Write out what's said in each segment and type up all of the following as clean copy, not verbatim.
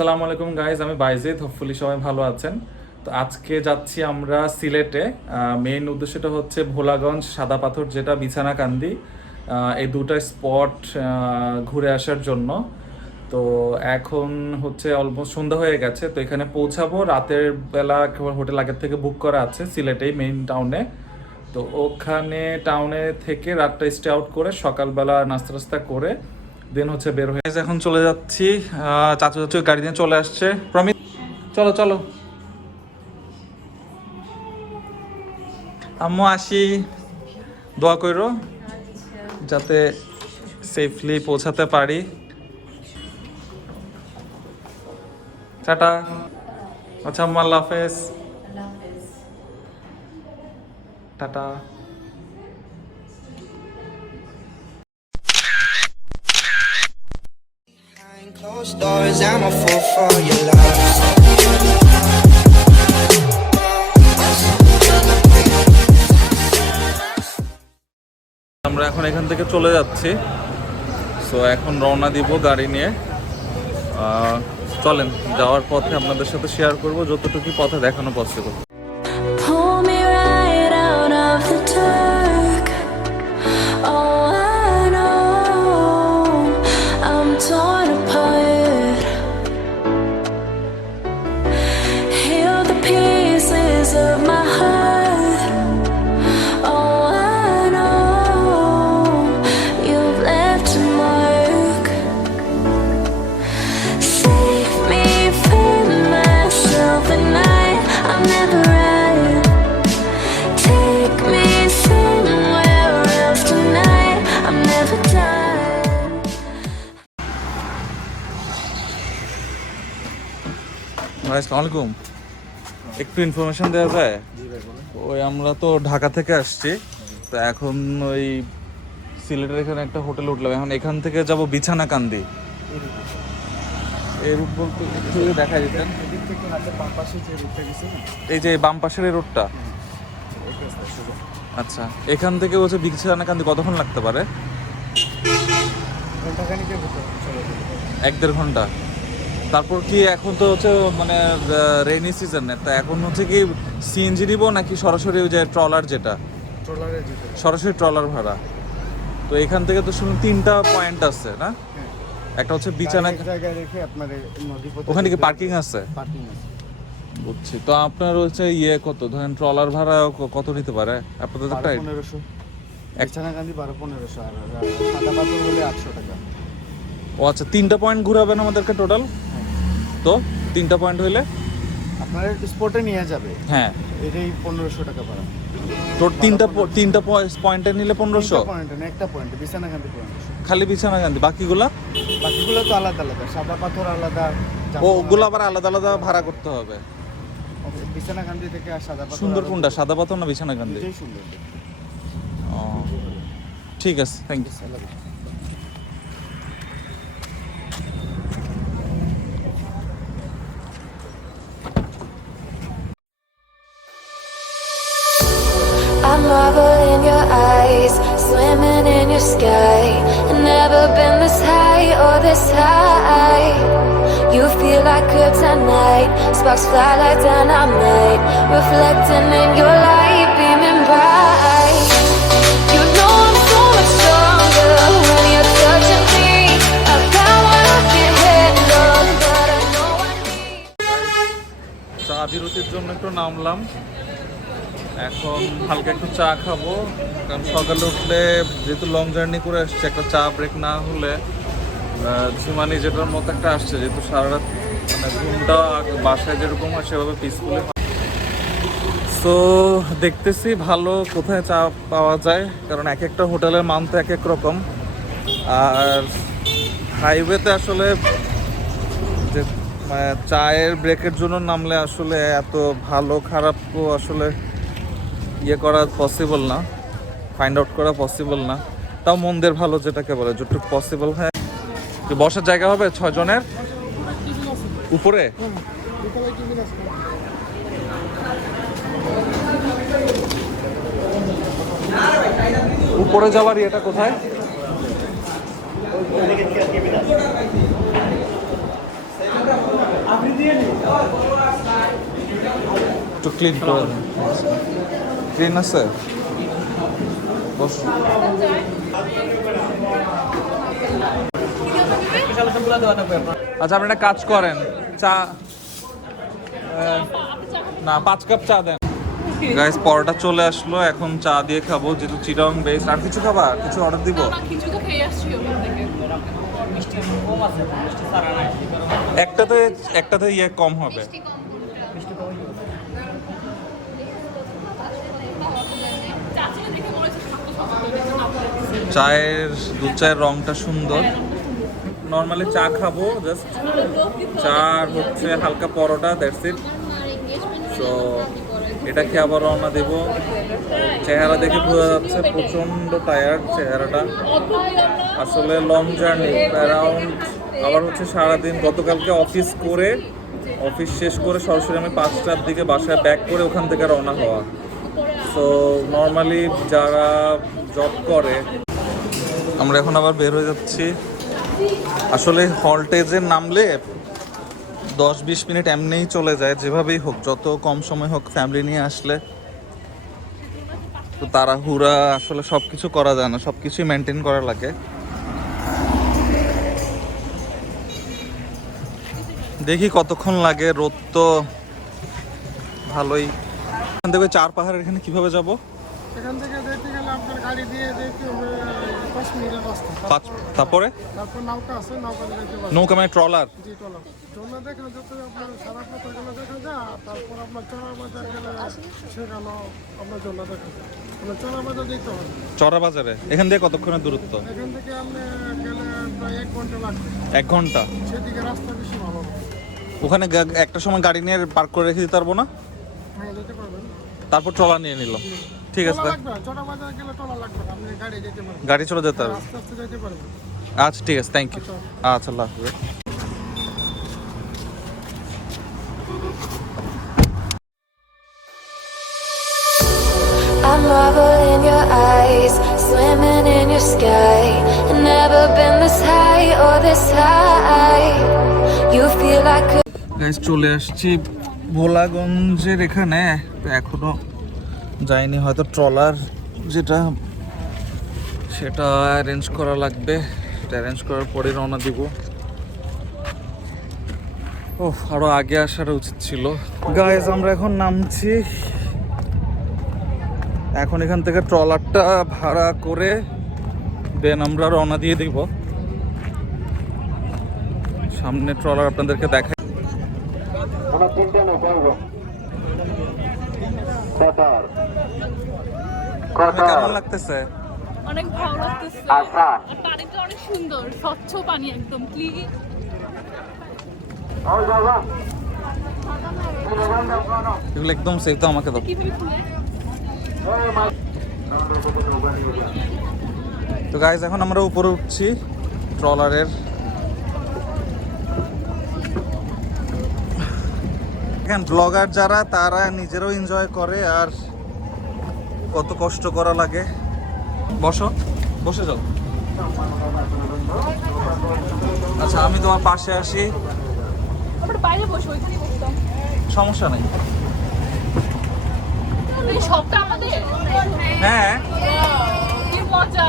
আসসালামু আলাইকুম গাইজ, আমি বাইজিদ। হোপফুলি সবাই ভালো আছেন। তো আজকে যাচ্ছি আমরা সিলেটে। মেইন উদ্দেশ্যটা হচ্ছে ভোলাগঞ্জ, সাদা পাথর যেটা বিছানাকান্দি, এই দুটো স্পট ঘুরে আসার জন্য। তো এখন হচ্ছে অলমোস্ট সন্ধ্যা হয়ে গেছে, তো এখানে পৌঁছাবো রাতের বেলা। হোটেল আগের থেকে বুক করা আছে সিলেটেই মেইন টাউনে। তো ওখানে টাউনে থেকে রাতটা স্টে আউট করে সকালবেলা নাস্তা টাস্তা করে দেন হচ্ছে বের হয়ে এখন চলে যাচ্ছি। চাচু চাচু গাড়ি নিয়ে চলে আসছে। প্রমিত, চলো চলো। আম্মু আসি, দোয়া করো যাতে সেফলি পৌঁছাতে পারি। টাটা। আচ্ছা আম্মু, আল্লাহ হাফেজ। Tata. Closed doors, I'm a fool for your love. আমরা এখন এখান থেকে চলে যাচ্ছি। সো এখন রওনা দিব গাড়ি নিয়ে। চলেন, যাওয়ার পথে আপনাদের সাথে শেয়ার করব যতটুকু পথে দেখানো possible. Pull me right out of the dark. Oh, I know I'm torn apart. Heal the pieces of my heart. Oh, I know you've left a mark. Save me from myself at night. I'm never right. Take me somewhere else tonight. I'm never done. আসসালামু আলাইকুম। একটু information দেওয়া যায়? ওই আমরা তো ঢাকা থেকে আসছি, তো এখন ওই সিলেটের এখানে একটা হোটেলে উঠলাম। এখন এখান থেকে যাব বিছানাকান্দি। এই রুট বলতে একটু যদি দেখাই দিতেন। এই যে বাম পাশের এই রোডটা। আচ্ছা, এখান থেকে হচ্ছে বিছানাকান্দি কতক্ষণ লাগতে পারে? 1-1.5 ঘন্টা। তারপর কি এখন তো হচ্ছে মানে রেইনি সিজনে, তা এখন হচ্ছে কি সিএনজি নিব নাকি সরাসরি ওই যে ট্রলার, যেটা সরাসরি ট্রলার ভাড়া? তো এখান থেকে তো শুনুন 3টা পয়েন্ট আছে না? একটা হচ্ছে বিছানা, জায়গায় রেখে আপনার ওখানে কি পার্কিং আছে? পার্কিং আছে। বুঝছি। তো আপনার হচ্ছে কত ধরেন ট্রলার ভাড়া কত নিতে পারে আপনাদের? একটা 1500 বিছানাকান্দি 12-1500 আর সাদা পাথর হলে 800 টাকা। ও আচ্ছা, 3টা পয়েন্ট ঘুরাবেন আমাদেরকে টোটাল? তো 3টা পয়েন্ট হইলে আপনার স্পটে নিয়ে যাবে। হ্যাঁ, এটাই 1500 টাকা ভাড়া। তো তিনটা পয়েন্টে নিলে 1500? পয়েন্ট না, একটা পয়েন্ট বিছানাকান্দি পয়েন্ট। খালি বিছানাকান্দি, বাকিগুলা? বাকিগুলো তো আলাদা আলাদা, সাদা পাথর আলাদা। ওগুলো আবার আলাদা আলাদা ভাড়া করতে হবে? বিছানাকান্দি থেকে আর সাদা পাথর সুন্দর কোনটা, সাদা পাথর না বিছানাকান্দি? এটাই সুন্দর। ও ঠিক আছে, thank you. I marvel in your eyes, swimming in your sky. Never been this high or this high. You feel like kryptonite, sparks fly like dynamite, reflecting in your light, beaming bright. You know I'm so much stronger when you're touching me. I've got what I can't handle, but I know I need. চা বিরতির জন্য একটু নামলাম। এখন হালকা একটু চা খাবো, কারণ সকালে উঠলে যেহেতু লং জার্নি করে আসছে, একটা চা ব্রেক না হলে ঝিমানি যেটার মতো একটা আসছে, যেহেতু সারা রাত মানে ঘুমটা বাসায় যেরকম হয় সেভাবে পিসফুলি। সো দেখতেছি ভালো কোথায় চা পাওয়া যায়, কারণ এক একটা হোটেলের মান তো এক এক রকম। আর হাইওয়েতে আসলে যে চায়ের ব্রেকের জন্য নামলে আসলে এত ভালো খারাপ তো আসলে করা পসিবল না, ফাইন্ড আউট করা পসিবল না। তাও মন্দের ভালো যেটাকে বলে, যতটুকু পসিবল হয়। বসার জায়গা হবে 6 জনের উপরে? উপরে যাওয়ার এটা কোথায়? একটু ক্লিন করে দেন। ক্লিন আছে? বস। আচ্ছা আপনি একটা কাজ করেন, চা না 5 কাপ চা দেন। গাইস পরোটা চলে আসলো, এখন চা দিয়ে খাবো যেহেতু চিটাং বেস। আর কিছু খাবা? কিছু অর্ডার দিব? কিছু তো খেয়ে আসছি ওখান থেকে। একটাতে ইয়ে কম হবে। দুধ চায়ের রংটা সুন্দর। নর্মালি চা খাবো জাস্ট, চা আর হচ্ছে হালকা পরোটা, দ্যাটস ইট। তো এটা খেয়ে আবার রওনা দেবো। চেহারা দেখে বোঝা যাচ্ছে প্রচন্ড টায়ার্ড চেহারাটা। আসলে লং জার্নি অ্যারাউন্ড, আবার হচ্ছে সারাদিন গতকালকে অফিস শেষ করে সরাসরি আমি 5টার দিকে বাসায় ব্যাক করে ওখান থেকে রওনা হওয়া। সো নর্মালি যারা জব করে, আমরা এখন আবার বের হয়ে যাচ্ছি। আসলে হল্টেজে নামলে 10-20 মিনিট এমনিই চলে যায়, যেভাবেই হোক, যত কম সময় হোক। ফ্যামিলি নিয়ে আসলে তো তাড়াহুড়া আসলে সব কিছু করা যায় না, সব কিছুই মেনটেন করা লাগে। দেখি কতক্ষণ লাগে, রোদ তো ভালোই। এখান থেকে 4 পাহাড়ের এখানে কিভাবে যাব? এখান থেকে যেতে গেলে আপনার গাড়ি দিয়ে যেতে হবে 5 মিনিটের রাস্তা। তারপরে তারপর নৌকা আছে, নৌকা দিয়ে যেতে পারবেন। নৌকা মানে ট্রলার? জি, ট্রলার। ট্রলার দেখা যেতে আপনার সারা পথগুলো দেখা যায়। তারপর আপনার চড়া বাজার গেলে সেখানেও আপনার জন্য দেখা যায়। আপনার চড়া বাজার দিতে হবে। চড়া বাজারে এখান থেকে কতক্ষণের দূরত্ব? এখান থেকে আপনি গেলে প্রায় 1 ঘন্টা লাগবে। 1 ঘন্টা? সেদিকে রাস্তা বেশি ভালো হবে। ওখানে একটা সময় গাড়ি নিয়ে পার্ক করে রেখে দিতে পারবো না? হ্যাঁ, যেতে পারবেন। তারপর ট্রলার নিয়ে নিলাম। ঠিক আছে, ট্রলার লাগবে না, চড়া বাজার গেলে ট্রলার লাগবে না, আপনি গাড়ি যেতে পারবেন। গাড়ি চলে যেতে হবে। আস্তে আস্তে যেতে পারবেন। আচ্ছা ঠিক আছে, থ্যাংক ইউ। আচ্ছা আল্লাহ হাফেজ। I marvel in your eyes, swimming in your sky. Never been this high or this high. You feel like a guys চলে আসছি ভোলাগঞ্জের এখানে, এখনো যাইনি। হয়তো ট্রলার যেটা সেটা অ্যারেঞ্জ করা লাগবে, সেটা অ্যারেঞ্জ করার পরে রওনা দিব। আরো আগে আসার উচিত ছিল। গাইস আমরা এখন নামছি, এখন এখান থেকে ট্রলারটা ভাড়া করে দেন আমরা রওনা দিয়ে দিব। সামনে ট্রলার আপনাদেরকে দেখাই। কেমন লাগতেছে? অনেক ভালো লাগতেছে। আর পানিটা অনেক সুন্দর, স্বচ্ছ পানি, একদম ক্লিন। এগুলো একদম সেফ, তো আমাকে দাও। তো গাইজ এখন আমরা উপরে উঠছি ট্রলারের। এখানে ব্লগার যারা, তারা নিজেরাও এনজয় করে, আর কত কষ্ট করা লাগে। বসে যাও। আচ্ছা আমি তোমার পাশে আসি। আমরা বাইরে বসে ওইখানে বসতাম, সমস্যা নেই। এই সবটা আমাদের। হ্যাঁ কি মজা।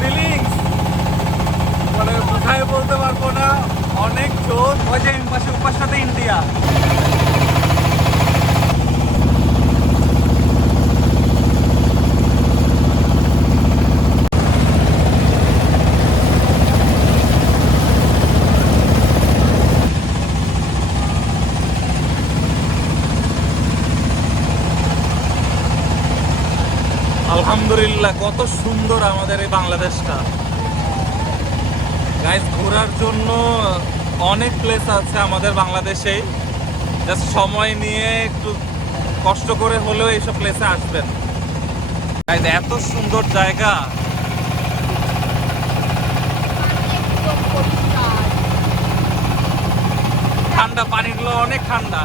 ফিলিংস মানে কোথায় বলতে পারবো না, অনেক জোর। ওই যে পাশে ইন্ডিয়া। আলহামদুলিল্লাহ, কত সুন্দর আমাদের এই বাংলাদেশটা। গাইস ঘোরার জন্য অনেক প্লেস আছে আমাদের বাংলাদেশে, জাস্ট সময় নিয়ে একটু কষ্ট করে হলেও এইসব প্লেসে আসবেন। গাইস এত সুন্দর জায়গা। ঠান্ডা পানিগুলো অনেক ঠান্ডা।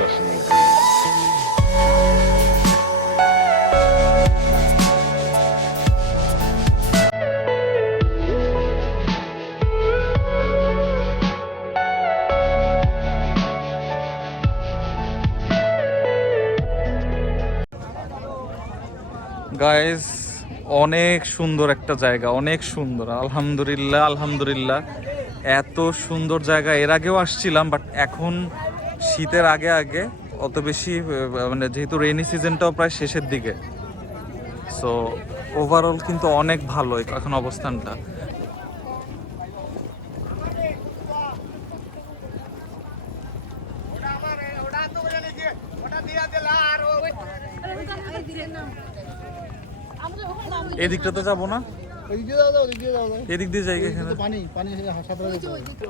crushing breeze. গাইস অনেক সুন্দর একটা জায়গা, অনেক সুন্দর। আলহামদুলিল্লাহ আলহামদুলিল্লাহ, এত সুন্দর জায়গা এর আগেও আসছিলাম, বাট এখন শীতের আগে আগে অত বেশি মানে যেহেতু রেইনি সিজনটাও প্রায় শেষের দিকে, সো ওভারঅল কিন্তু অনেক ভালো এখন অবস্থানটা। এদিকটাতে যাবো না, এদিক দিয়ে যাই, এখানে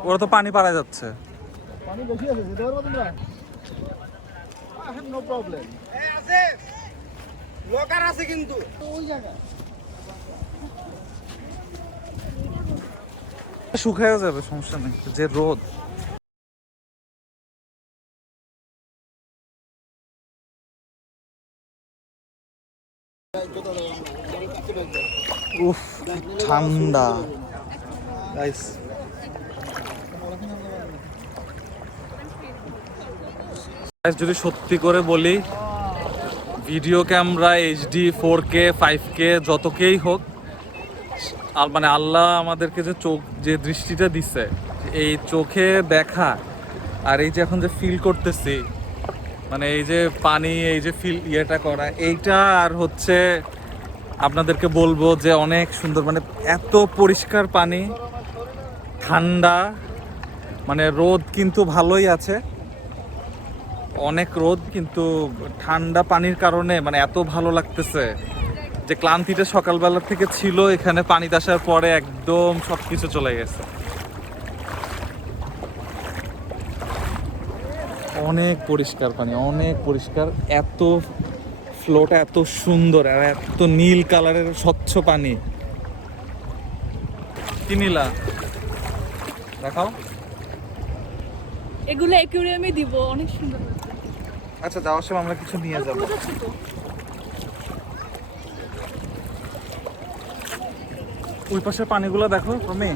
ওরা তো পানি পাড়া যাচ্ছে। শুকায় যাবে, সমস্যা নেই, যে রোদ। উফ ঠান্ডা গাইস। যদি সত্যি করে বলি, video camera HD 4K 5K যতকেই হোক, আর মানে আল্লাহ আমাদেরকে যে চোখ, যে দৃষ্টিটা দিছে, এই চোখে দেখা আর এই যে এখন যে ফিল করতেছি, মানে এই যে পানি, এই যে ফিল ইয়েটা করা, এইটা আর হচ্ছে আপনাদেরকে বলবো যে অনেক সুন্দর। মানে এত পরিষ্কার পানি, ঠান্ডা, মানে রোদ কিন্তু ভালোই আছে, অনেক রোদ, কিন্তু ঠান্ডা পানির কারণে মানে এত ভালো লাগতেছে যে ক্লান্তিটা সকালবেলা থেকে ছিল, এখানে পানিতে আসার পরে একদম সব কিছু চলে গেছে। অনেক পরিষ্কার পানি, অনেক পরিষ্কার, এত ফ্লোটা এত সুন্দর আর এত নীল কালারের স্বচ্ছ পানি। কি নীলা দেখাও, এগুলো অ্যাকুয়ারিয়ামে দিব, অনেক সুন্দর। আচ্ছা যাওয়ার সময় আমরা কিছু নিয়ে যাবো। ওই পাশের পানিগুলো দেখো তুমি,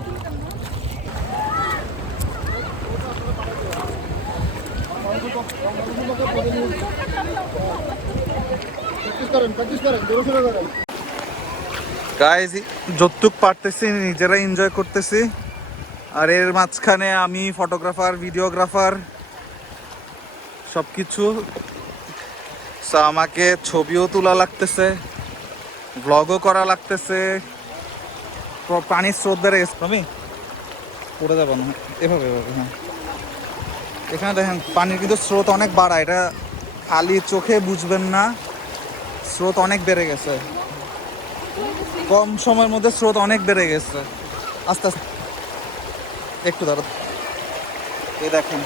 গাইস যতটুক পারতেছি নিজেরাই এনজয় করতেছি, আর এর মাঝখানে আমি ফটোগ্রাফার, ভিডিওগ্রাফার সব কিছু। আমাকে ছবিও তোলা লাগতেছে, ব্লগও করা লাগতেছে। পানির স্রোত বেড়ে গেছে, আমি পড়ে যাবো না, এভাবে এভাবে। হ্যাঁ এখানে দেখেন পানির কিন্তু স্রোত অনেক বাড়া, এটা খালি চোখে বুঝবেন না, স্রোত অনেক বেড়ে গেছে, কম সময়ের মধ্যে স্রোত অনেক বেড়ে গেছে। আস্তে আস্তে একটু দাঁড়া, এই দেখেন,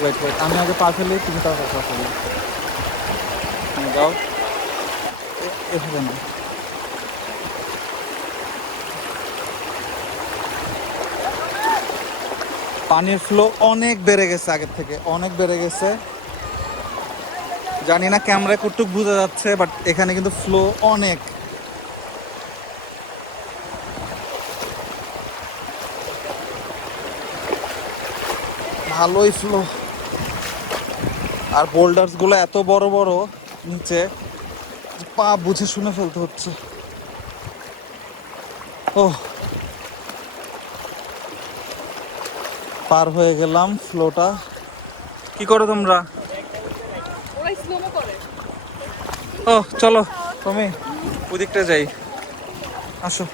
ওয়েট ওয়েট, আমি আগে পা ফেলি, তুমি তারপর পা ফেলি, যাও এভাবে না। পানির ফ্লো অনেক বেড়ে গেছে, আগের থেকে অনেক বেড়ে গেছে। জানি না ক্যামেরায় কতটুকু বোঝা যাচ্ছে, বাট এখানে কিন্তু ফ্লো অনেক। ভালোই ফ্লো, আর বোল্ডার্স গুলো এত বড় বড় নিচে, পা বুঝে শুনে ফেলতে হচ্ছে। ও পার হয়ে গেলাম ফ্লোটা। কি করো তোমরা? ও চলো তুমি ওদিকটা যাই, আসো।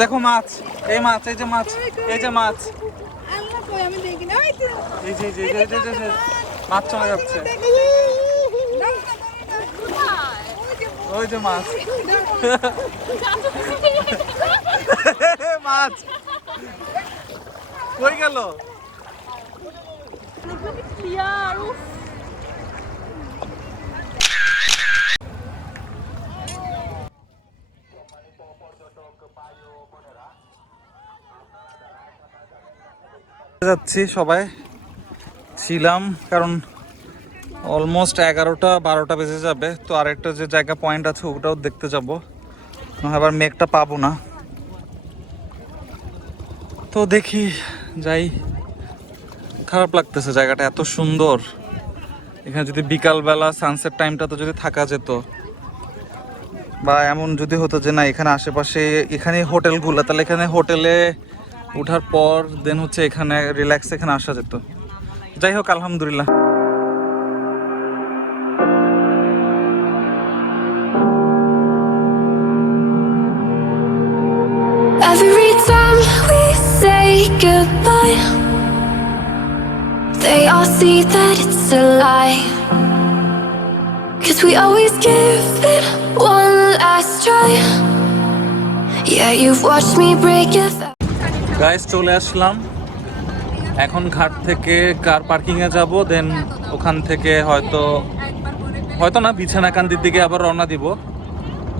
দেখো মাছ, এই মাছ, এই যে মাছ, এই যে মাছ, এই যে মাছ চলে যাচ্ছে। ওই যে মাছ মাছ কই গেল? ক্লিয়ার। যাচ্ছি সবাই ছিলাম, কারণ অলমোস্ট 11টা-12টা বেজে যাবে। তো আরেকটা যে জায়গা পয়েন্ট আছে ওটাও দেখতে যাব, আবার মেঘটা পাবো না। তো দেখি যাই। খারাপ লাগতেছে, জায়গাটা এত সুন্দর। এখানে যদি বিকালবেলা সানসেট টাইমটা তো যদি থাকা যেত, বা এমন যদি হতো যে না এখানে আশেপাশে এখানে হোটেলগুলো, তাহলে এখানে হোটেলে ওঠার পর দেন হচ্ছে এখানে রিল্যাক্স এখানে আসা যেত। যাই হোক, আলহামদুলিল্লাহ। Every time we say goodbye, they all see that it's a lie. 'Cause we always give it one last try. Yeah, you've watched me break it. Guys, চলে আসলাম। এখন ঘাট থেকে কার পার্কিংয়ে যাব, দেন ওখান থেকে হয়তো না বিছানাকান্দির দিকে আবার রওনা দিব।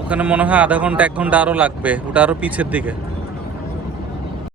ওখানে মনে হয় আধা ঘন্টা 1 ঘন্টা আরও লাগবে, ওটা আরও পিছের দিকে।